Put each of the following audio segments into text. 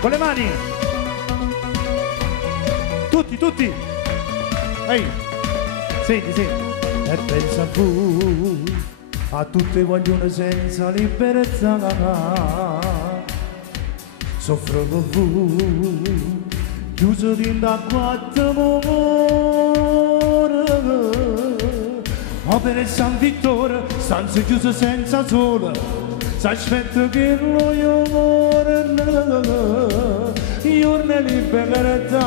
Con le mani. Tutti, tutti. Ehi. Senti, senti. E pensa tu a tutte guaglione senza libertà. Soffro con tu, chiuso dentro a quattro mura. Opera San Vittore, stanza chiusa senza sole. S'aspetta che lo io morno, giorno di libertà.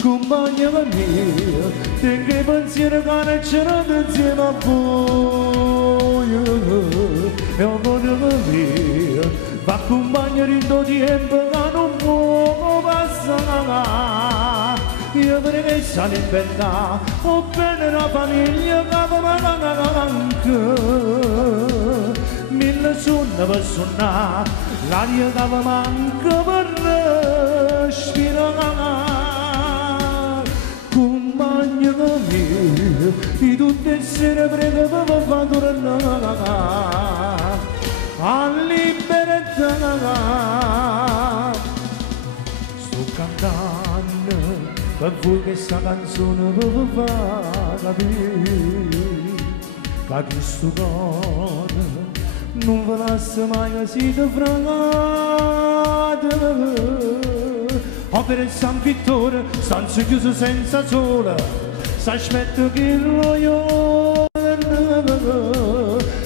Compagna mia, tengo i pensieri che non c'erano insieme a voi. E amore mio, va compagna in tuo tempo che non può passare. Io perché sta libertà, ho bene la famiglia che mi manca. Mille sonno per suonare, l'aria che mi manca per respirare. Compagna mia, di tutte le sere prego per far tornare a libertà. Sto cantando per voi questa canzone vi fa capire che questo cuore non vi lascia mai che siete fragate. Opera San Vittore, stanza chiusa senza sole, s'aspetta che lo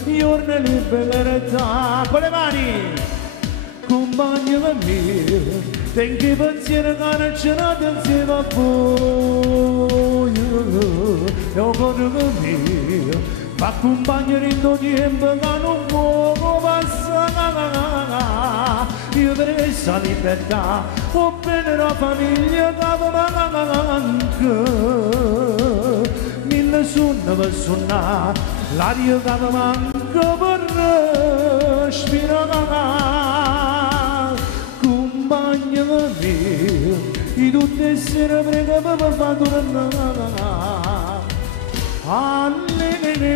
giorno di libertà. Con le mani! Compagna mia, tengo i pensieri che non c'erano insieme a voi. E ho cuore mio, ma compagna in tuo tempo che non può passare. Io per questa libertà ho bene la famiglia che mi manca. Mille sonno per suonare, l'aria che mi manca per respirare. Compagna mia, di tutte le sere prego per far tornare a libertà.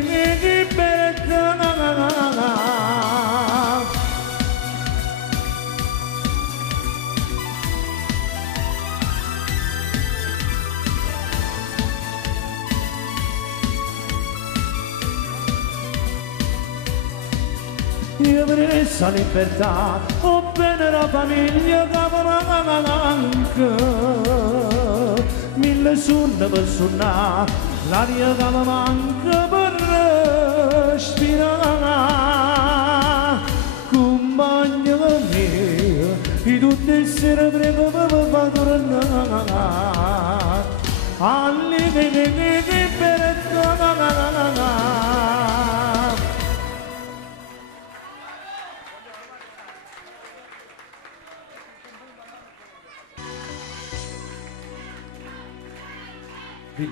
Io per questa libertà ho bene la famiglia che mi manca. Mille sonno per suonare, l'aria che mi manca per respirare. Compagna mia, di tutte le sere prego per far tornare a libertà. Sì.